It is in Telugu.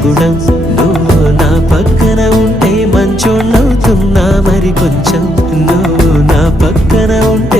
సుగుణం. నువ్వు నా పక్కన ఉంటే మంచోళ్ళవుతున్నా మరి కొంచెం. నువ్వు నా పక్కన ఉంటే